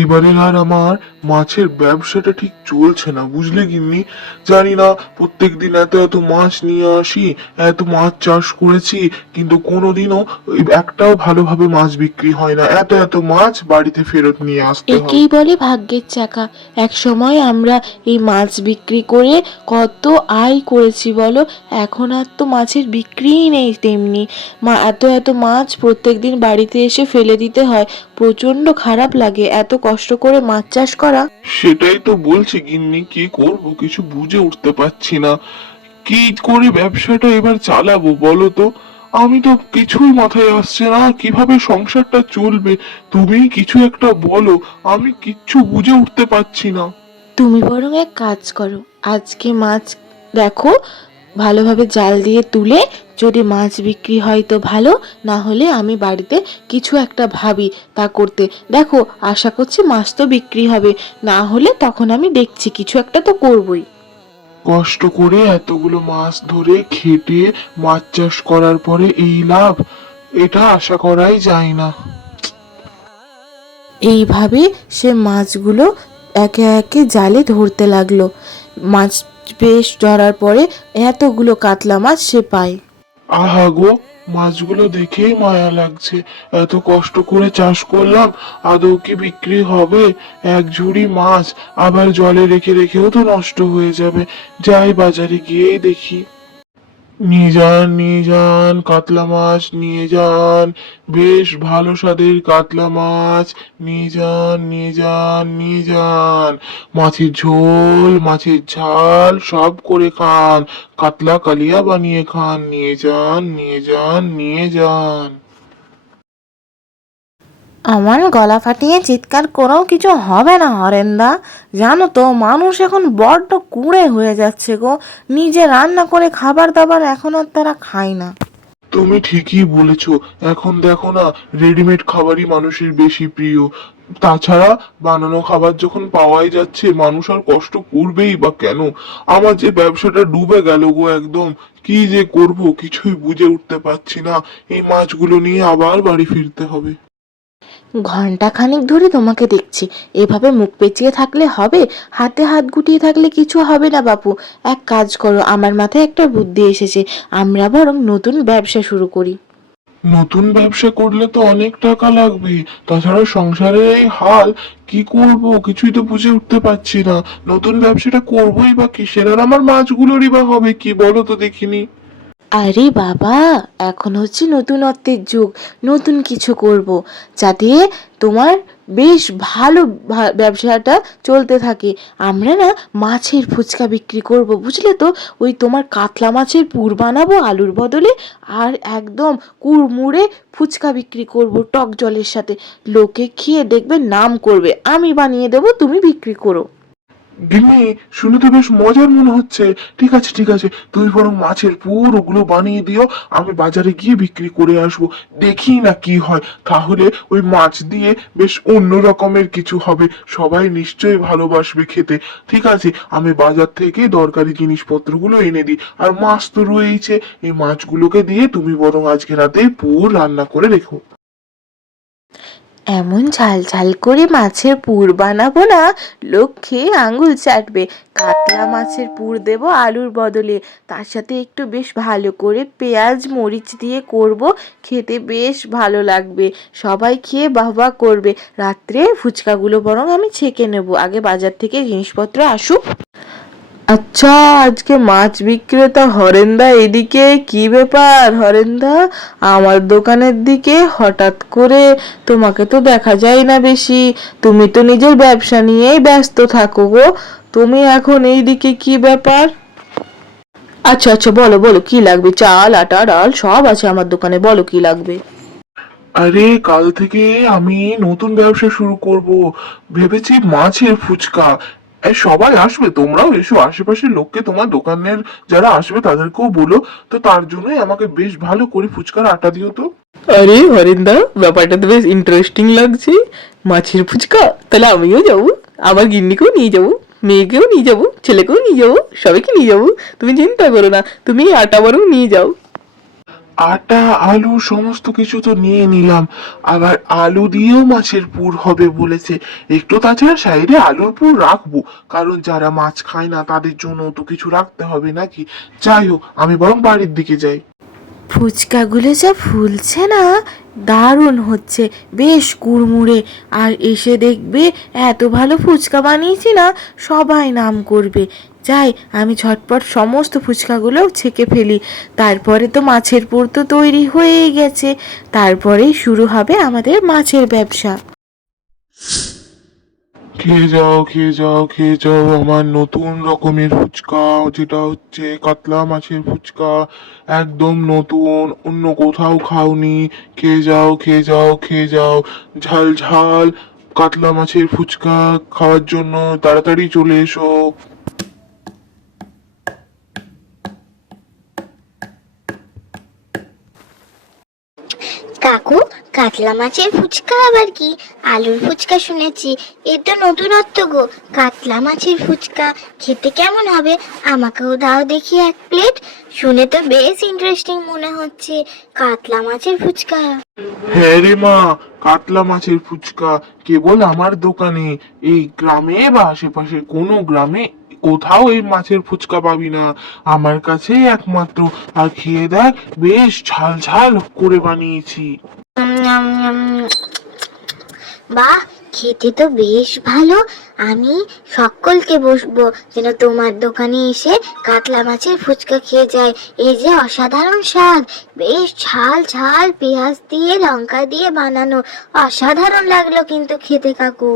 এবারের আর আমার মাছের ব্যবসাটা ঠিক চলছে না, বুঝলে গিন্নি। জানি না, প্রত্যেকদিন এত এত মাছ নিয়ে আসি, এত মাছ চাষ করেছি, কিন্তু কোনোদিনও একটাও ভালোভাবে মাছ বিক্রি হয় না। এত এত মাছ বাড়িতে ফেরত নিয়ে আসতে হয়। একেই বলে ভাগ্যের চাকা। এক সময় আমরা এই মাছ বিক্রি করে কত আয় করেছি বলো। এখন আর তো মাছের বিক্রিই নেই তেমনি। এত এত মাছ প্রত্যেকদিন বাড়িতে এসে ফেলে দিতে হয়। প্রচন্ড খারাপ লাগে এত কষ্ট করে মাছ চাষ করা। সেটাই তো বলছি গিন্নি, কি করব কিছু বুঝে উঠতে পারছি না। কি করে ব্যবসাটা এবার চালাবো বলো তো। আমি তো কিছুই মাথায় আসছে না, কিভাবে সংসারটা চলবে। তুমি কিছু একটা বলো, আমি কিচ্ছু বুঝে উঠতে পারছি না। তুমি বরং এক কাজ করো, আজকে মাছ দেখো, ভালোভাবে জাল দিয়ে তুলে যদি মাছ বিক্রি হয় তো ভালো, না হলে আমি বাড়িতে কিছু একটা ভাবি তা করতে। দেখো, আশা করছি মাছ তো বিক্রি হবে, না হলে তখন আমি দেখছি কিছু একটা তো করবই। কষ্ট করে এতগুলো মাছ ধরে খেটে মাছ চাষ করার পরে এই লাভ, এটা আশা করাই যায় না। এইভাবে সে মাছগুলো একে একে জালে ধরতে লাগলো। মাছ বেশ ধরার পরে এতগুলো কাতলা মাছ সে পায়। আহা গো, মাছগুলো দেখেই মায়া লাগছে। এত কষ্ট করে চাষ করলাম, আদৌ কি বিক্রি হবে? এক ঝুড়ি মাছ আবার জলে রেখে রেখেও তো নষ্ট হয়ে যাবে। যাই বাজারে গিয়েই দেখি। নিয়ে যান, নিয়ে যান, কাতলা মাছ নিয়ে যান। বেশ ভালো স্বাদের কাতলা মাছ। নিয়ে যান, নিয়ে যান, নিয়ে যান। মাছের ঝোল, মাছের ঝাল সব করে খান। কাতলা কালিয়া বানিয়ে খান। নিয়ে যান, নিয়ে যান, নিয়ে যান। আমার গলা ফাটিয়ে চিৎকার করেও কিছু হবে না হরেন্দা। জানো তো, মানুষ এখন বড্ড কুঁড়ে হয়ে যাচ্ছে গো। নিজে রান্না করে খাবার দাবার এখন আর তারা খায় না। তুমি ঠিকই বলেছো। এখন দেখো না, রেডিমেড খাবারই মানুষের বেশি প্রিয়। তাছাড়া বানানো খাবার যখন পাওয়াই যাচ্ছে, মানুষ আর কষ্ট করবেই বা কেন? আমার যে ব্যবসাটা ডুবে গেল গো একদম। কি যে করব কিছুই বুঝে উঠতে পারছি না। এই মাছগুলো নিয়ে আবার বাড়ি ফিরতে হবে। ঘন্টা খানিক ধরে তোমাকে দেখছি, এভাবে মুখ পেঁচিয়ে থাকলে হবে? হাতে হাত গুটিয়ে থাকলে কিছু হবে না বাপু। এক কাজ করো, আমার মাথায় একটা বুদ্ধি এসেছে। আমরা বরং নতুন ব্যবসা শুরু করি। নতুন ব্যবসা করলে তো অনেক টাকা লাগবে। তাছাড়া সংসারের এই হাল, কি করব কিছুই তো বুঝে উঠতে পারছি না। নতুন ব্যবসাটা করবোই বা কিসের, আর আমার মাছগুলোরই বা হবে কি বলো তো দেখিনি। আরে বাবা, এখন হচ্ছে নতুনত্বের যুগ। নতুন কিছু করব, যাতে তোমার বেশ ভালো ব্যবসাটা চলতে থাকে। আমরা না মাছের ফুচকা বিক্রি করব, বুঝলে তো। ওই তোমার কাতলা মাছের পুর বানাবো আলুর বদলে, আর একদম কুড়মুড়ে ফুচকা বিক্রি করব টক জলের সাথে। লোকে খেয়ে দেখবে নাম করবে। আমি বানিয়ে দেবো, তুমি বিক্রি করো। গিন্নি, শুনে তো বেশ মজার মনে হচ্ছে। ঠিক আছে, ঠিক আছে, তুমি বরং মাছের পুর ওগুলো বানিয়ে দিও। আমি বাজারে গিয়ে বিক্রি করে আসবো। দেখি না কি হয়। তাহলে ওই মাছ দিয়ে বেশ অন্য রকমের কিছু হবে। সবাই নিশ্চয়ই ভালোবাসবে খেতে। ঠিক আছে, আমি বাজার থেকে দরকারি জিনিসপত্রগুলো এনে দিই। আর মাছ তো রয়েইছে, এই মাছগুলোকে দিয়ে তুমি বরং আজকে রাতে পুর রান্না করে রেখো। এমন ঝাল ঝাল করে মাছের পুর বানাবো না, লোক খেয়ে আঙুল চাটবে। কাতলা মাছের পুর দেব আলুর বদলে, তার সাথে একটু বেশ ভালো করে পেঁয়াজ মরিচ দিয়ে করব। খেতে বেশ ভালো লাগবে, সবাই খেয়ে বাহবা করবে। রাত্রে ফুচকাগুলো বরং আমি ছেঁকে নেব, আগে বাজার থেকে জিনিসপত্র আসুক। আচ্ছা, আজকে মাছ বিক্রেতা হরেন্দা এদিকে, কি ব্যাপার হরেন্দা? আমার দোকানের দিকে হঠাৎ করে তোমাকে তো দেখা যায় না বেশি। তুমি তো নিজের ব্যবসা নিয়েই ব্যস্ত থাকো গো। তুমি এখন এইদিকে কি ব্যাপার? আচ্ছা আচ্ছা, বলো বলো, কি লাগবে? চাল আটা ডাল সব আছে আমার দোকানে, বলো কি লাগবে। আরে, কাল থেকে আমি নতুন ব্যবসা শুরু করব। ভেবেছি মাছের ফুচকা। সবাই আসবে, তোমরাও এসো। আশেপাশের লোককে, তোমার দোকানের যারা আসবে তাদেরকেও বলো। তো তার জন্যই আমাকে বেশ ভালো করে ফুচকার আটা দিও তো। আরে হরেন্দা, ব্যাপারটা তো বেশ ইন্টারেস্টিং লাগছে। মাছের ফুচকা, তাহলে আমিও যাবো। আমার গিন্নিকেও নিয়ে যাবো, মেয়েকেও নিয়ে যাবো, ছেলেকেও নিয়ে যাবো, সবাইকে নিয়ে যাবো। তুমি চিন্তা করো না, তুমি আটা বরং নিয়ে যাও। আটা আলু সমস্ত কিছু তো নিয়ে নিলাম, আবার আলু দিয়েও মাছের পুর হবে বলেছে। একটু তাছাড়া সাইডে আলুর পুর রাখবো, কারণ যারা মাছ খায় না তাদের জন্য তো কিছু রাখতে হবে নাকি। যাই হোক, আমি বরং বাড়ির দিকে যাই। ফুচকাগুলো যা ফুলছে না, দারুণ হচ্ছে, বেশ কুড়মুড়ে। আর এসে দেখবে এত ভালো ফুচকা বানিয়েছি না, সবাই নাম করবে। যাই, আমি ঝটপট সমস্ত ফুচকাগুলো ছেঁকে ফেলি। তারপরে তো মাছের পুর তো তৈরি হয়েই গেছে, তারপরেই শুরু হবে আমাদের মাছের ব্যবসা। খেয়ে যাও, খেয়ে যাও, খেয়ে যাও আমার নতুন রকমের ফুচকা, যেটা হচ্ছে কাতলা মাছের ফুচকা। একদম নতুন, অন্য কোথাও খাওনি। খেয়ে যাও, খেয়ে যাও, খেয়ে যাও। ঝাল ঝাল কাতলা মাছের ফুচকা খাওয়ার জন্য তাড়াতাড়ি চলে এসো। কাকু, কাতলা মাছের ফুচকা আবার কি? আলুর ফুচকা শুনেছি, এর তো নতুনত্ব গো। কাতলা মাছের ফুচকা খেতে কেমন হবে? আমাকেও দাও দেখি এক প্লেট। শুনে তো বেশ ইন্টারেস্টিং মনে হচ্ছে, কাতলা মাছের ফুচকা। হ্যাঁ রে মা, কাতলা মাছের ফুচকা কেবল আমার দোকানে। এই গ্রামে বা আশেপাশে কোনো গ্রামে কোথাও এই মাছের ফুচকা পাবি না, আমার কাছে একমাত্র। আর খেয়ে দেখ, বেশ ঝাল ঝাল করে বানিয়েছি। উম, উম, বাহ, খেতে তো বেশ ভালো। আমি সকলকে বসবো যেন তোমার দোকানে এসে কাতলা মাছের ফুচকা খেয়ে যায়। এই যে অসাধারণ স্বাদ, বেশ ঝাল ঝাল পেঁয়াজ দিয়ে লঙ্কা দিয়ে বানানো, অসাধারণ লাগলো কিন্তু খেতে কাকু।